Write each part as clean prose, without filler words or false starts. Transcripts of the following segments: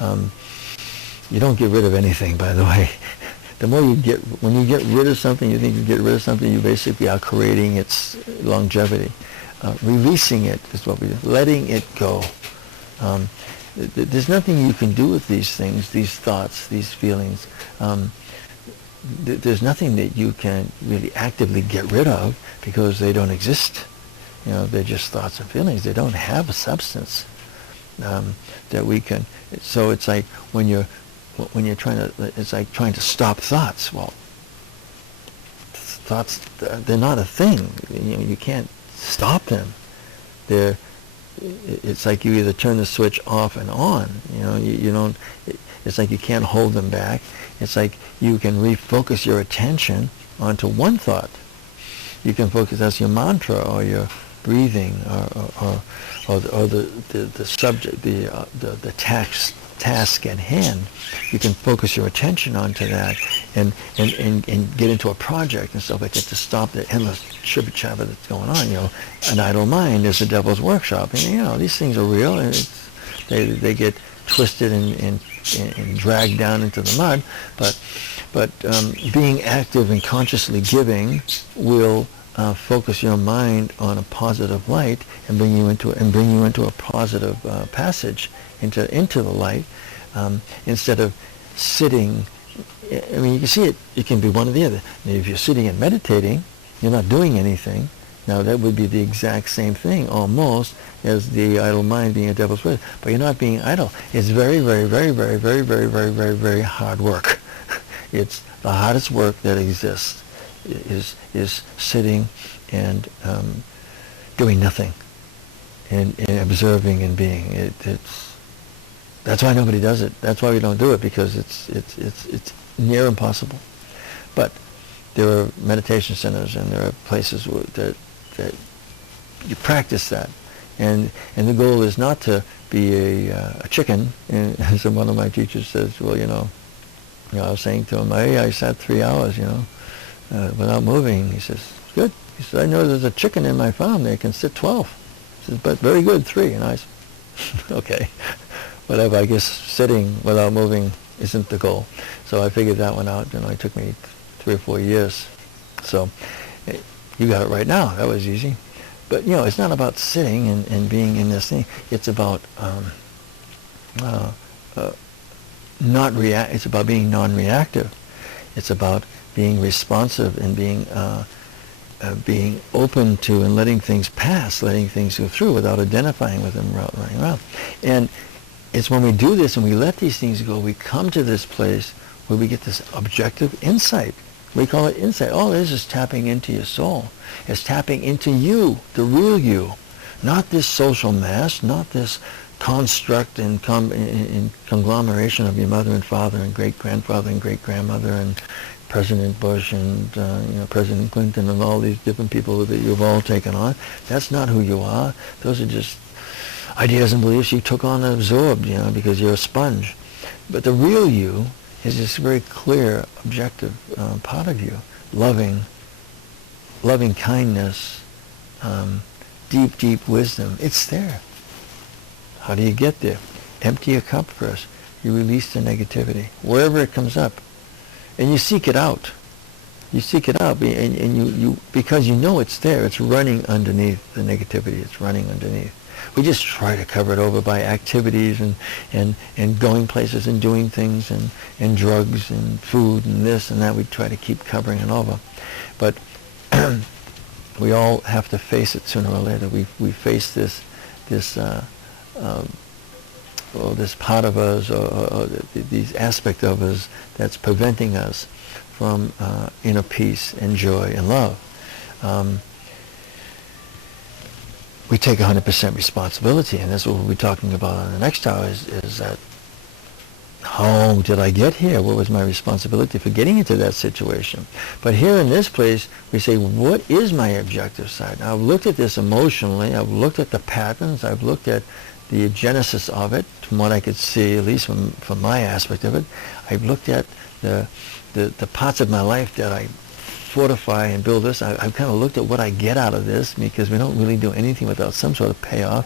Um, you don't get rid of anything, by the way. The more when you get rid of something, you think you get rid of something, you basically are creating its longevity. Releasing it is what we do. Letting it go. There's nothing you can do with these things, these thoughts, these feelings. There's nothing that you can really actively get rid of because they don't exist. They're just thoughts and feelings. They don't have a substance that we can. So it's like when you're trying to, it's like trying to stop thoughts. Well, thoughts, they're not a thing. You can't stop them. It's like you either turn the switch off and on. You don't. It's like you can't hold them back. It's like you can refocus your attention onto one thought. You can focus as your mantra or your breathing or the subject, the task at hand. You can focus your attention onto that and get into a project and stuff like that to stop the endless shibba-shabba that's going on. An idle mind is the devil's workshop, and these things are real, and they get twisted and dragged down into the mud. But being active and consciously giving will focus your mind on a positive light and bring you into a positive passage into the light, instead of sitting. I mean, you can see it. It can be one or the other. Now, if you're sitting and meditating, you're not doing anything. Now that would be the exact same thing almost as the idle mind being a devil's work. But you're not being idle. It's very, very, very, very, very, very, very, very, very hard work. It's the hardest work that exists. Is sitting and doing nothing and observing and being. That's why nobody does it. That's why we don't do it, because it's near impossible. But there are meditation centers and there are places that you practice that, and the goal is not to be a chicken. And as one of my teachers says, well, I was saying to him, I sat 3 hours, without moving. He says, good. He says, I know there's a chicken in my farm that can sit 12. He says, but very good, 3. And I said, okay, whatever. I guess sitting without moving isn't the goal. So I figured that one out. It took me 3 or 4 years. So you got it right now. That was easy. But it's not about sitting and being in this thing. It's about It's about being non-reactive. It's about being responsive and being open to and letting things pass, letting things go through without identifying with them running around. And it's when we do this and we let these things go, we come to this place where we get this objective insight. We call it insight. All it is tapping into your soul. It's tapping into you, the real you, not this social mass, not this construct and conglomeration of your mother and father and great-grandfather and great-grandmother and President Bush and President Clinton and all these different people that you've all taken on. That's not who you are. Those are just ideas and beliefs you took on and absorbed, because you're a sponge. But the real you is this very clear, objective part of you. Loving kindness, deep, deep wisdom. It's there. How do you get there? Empty your cup first. You release the negativity, wherever it comes up. And you seek it out. You seek it out, and you because it's there. It's running underneath the negativity. It's running underneath. We just try to cover it over by activities and going places and doing things and drugs and food and this and that. We try to keep covering it over. But we all have to face it sooner or later. We face this part of us or these aspect of us that's preventing us from inner peace and joy and love. We take 100% responsibility, and that's what we'll be talking about on the next hour, is that how did I get here? What was my responsibility for getting into that situation? But here in this place, we say, what is my objective side? Now, I've looked at this emotionally. I've looked at the patterns. I've looked at the genesis of it, from what I could see, at least from my aspect of it. I've looked at the parts of my life that I fortify and build this. I've kind of looked at what I get out of this, because we don't really do anything without some sort of payoff.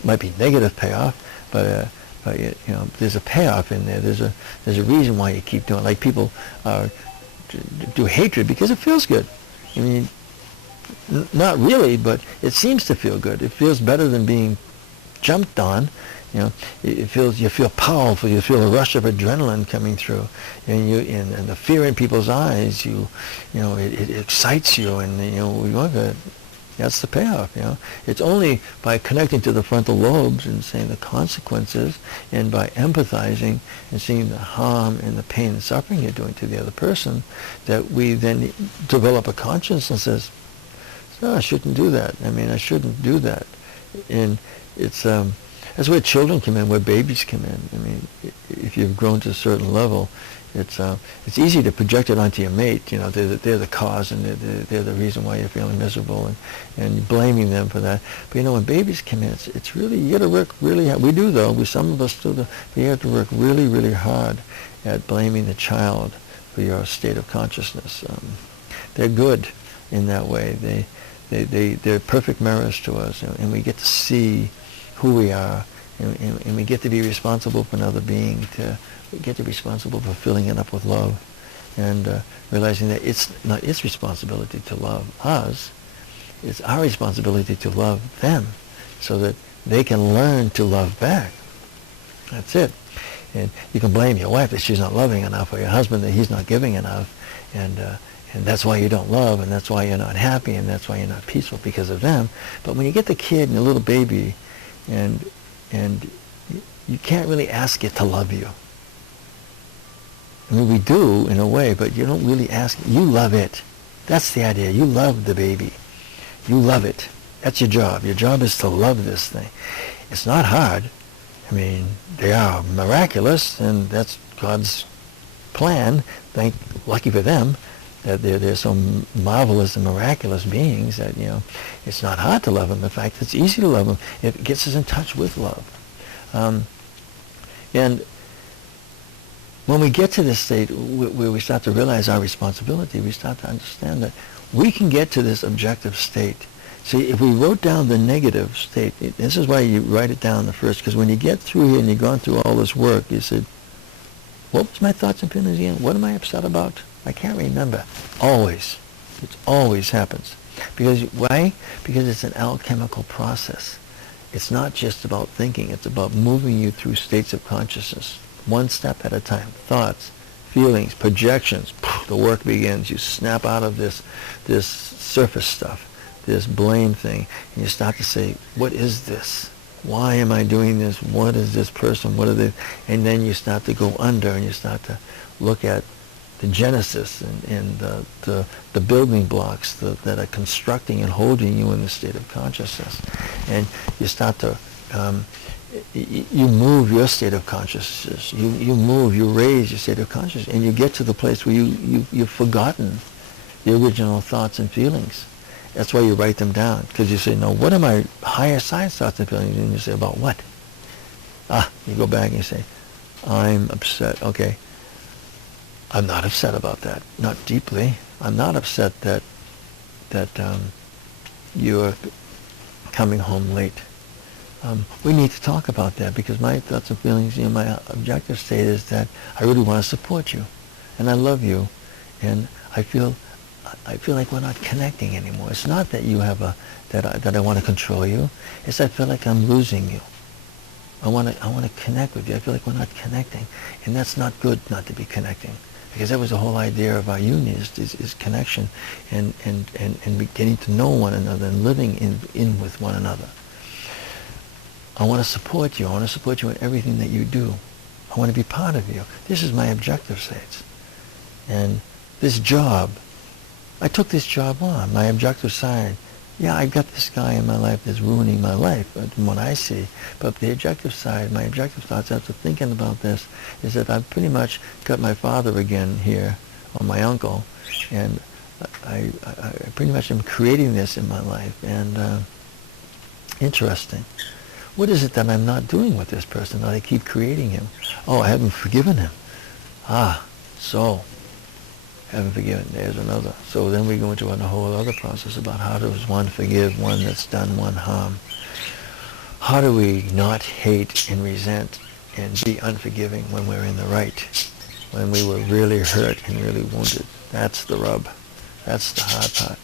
It might be negative payoff, but there's a payoff in there. There's a reason why you keep doing it. Like people do hatred because it feels good. I mean, not really, but it seems to feel good. It feels better than being jumped on. You feel powerful. You feel a rush of adrenaline coming through, and the fear in people's eyes. It excites you, and that's the payoff. It's only by connecting to the frontal lobes and seeing the consequences, and by empathizing and seeing the harm and the pain and suffering you're doing to the other person, that we then develop a conscience that says, "No, I shouldn't do that. I mean, I shouldn't do that." And it's that's where children come in, where babies come in. I mean, if you've grown to a certain level, it's easy to project it onto your mate. They're the cause, and they're the reason why you're feeling miserable, and blaming them for that. But when babies come in, it's really, you got to work really hard. We do though. Some of us do. But you have to work really, really hard at blaming the child for your state of consciousness. They're good in that way. They're perfect mirrors to us, and we get to see who we are, and we get to be responsible for another being. We get to be responsible for filling it up with love, and realizing that it's not its responsibility to love us. It's our responsibility to love them, so that they can learn to love back. That's it. And you can blame your wife that she's not loving enough, or your husband that he's not giving enough, and that's why you don't love, and that's why you're not happy, and that's why you're not peaceful, because of them. But when you get the kid and the little baby, and you can't really ask it to love you. I mean, we do in a way, but you don't really ask it. You love it. That's the idea. You love the baby. You love it. That's your job. Your job is to love this thing. It's not hard. I mean, they are miraculous, and that's God's plan. Lucky for them that they're so marvelous and miraculous beings that, it's not hard to love them. In fact, it's easy to love them. It gets us in touch with love. And when we get to this state where we start to realize our responsibility, we start to understand that we can get to this objective state. See, if we wrote down the negative state, this is why you write it down the first, because when you get through here and you've gone through all this work, you said, what was my thoughts and feelings again? What am I upset about? I can't remember. Always. It always happens. Why? Because it's an alchemical process. It's not just about thinking. It's about moving you through states of consciousness, one step at a time. Thoughts, feelings, projections. The work begins. You snap out of this surface stuff, this blame thing, and you start to say, what is this? Why am I doing this? What is this person? What are they? And then you start to go under, and you start to look at the genesis and the building blocks that are constructing and holding you in the state of consciousness. And you start to, you move your state of consciousness. You raise your state of consciousness, and you get to the place where you've forgotten the original thoughts and feelings. That's why you write them down, because you say, no, what are my higher side thoughts and feelings? And you say, about what? You go back and you say, I'm upset. Okay. I'm not upset about that. Not deeply. I'm not upset that you're coming home late. We need to talk about that, because my thoughts and feelings, my objective state is that I really want to support you, and I love you, and I feel like we're not connecting anymore. It's not that you have that I want to control you. It's I feel like I'm losing you. I want to connect with you. I feel like we're not connecting, and that's not good, not to be connecting. Because that was the whole idea of our union, is connection, and getting to know one another and living in with one another. I want to support you. I want to support you in everything that you do. I want to be part of you. This is my objective states. And this job, I took this job on, my objective side. Yeah, I've got this guy in my life that's ruining my life, from what I see. But the objective side, my objective thoughts after thinking about this, is that I've pretty much got my father again here, or my uncle, and I pretty much am creating this in my life. And interesting. What is it that I'm not doing with this person that I keep creating him? Oh, I haven't forgiven him. So haven't forgiven. There's another. So then we go into a whole other process about how does one forgive one that's done one harm. How do we not hate and resent and be unforgiving when we're in the right, when we were really hurt and really wounded. That's the rub. That's the hard part.